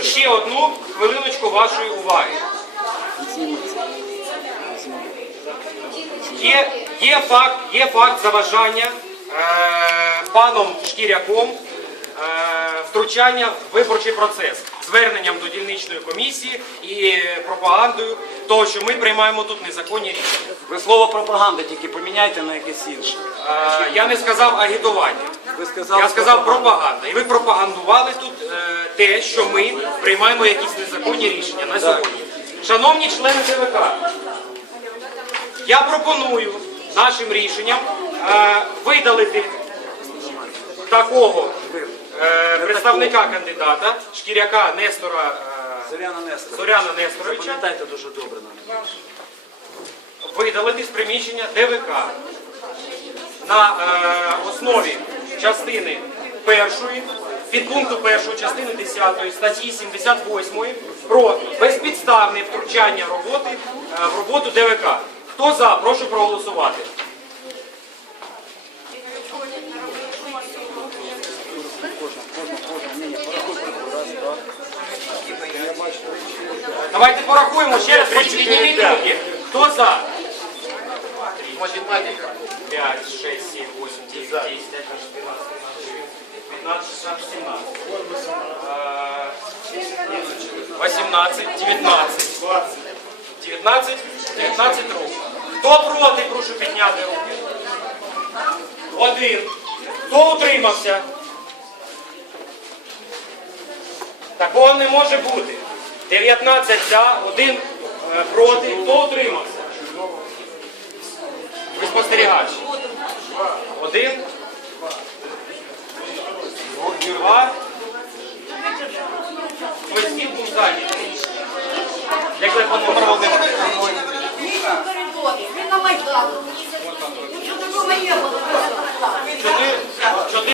прошу ще одну хвилиночку вашої уваги. Є, є, факт, є факт заважання е, паном Шкіряком е, втручання в виборчий процес зверненням до дільничної комісії і пропагандою того, що ми приймаємо тут незаконні рішення. Ви слово пропаганда тільки поміняйте на якесь інше. Е, я не сказав агітування. Ви сказали Я сказав пропаганда. І ви пропагандували тут е, те, що ми приймаємо якісь незаконні рішення на сьогодні. Шановні члени ДВК, я пропоную нашим рішенням е, видалити такого е, представника кандидата, шкіряка Нестора е, Зоряна Нестор. Зоряна Несторовича, Запам'ятайте дуже добре нам. видалити з приміщення ДВК на е, основі частини першої, підпункту першої частини 10 статті 78 про безпідставне втручання роботи е, в роботу ДВК. Хто за? Прошу проголосувати. Давайте порахуємо ще раз. Підніміть. Хто за? Математика. 5, 6, 7, 8, 9, 10, 11, 12, 13, 14, 15, 16, 17, 18, 19, 19, 19 рук. Хто проти, прошу підняти руки. Один. Хто утримався? Такого не може бути. 19 за, один е, проти. Хто утримався? Як ви проводили? Він на Майдану. такого ми є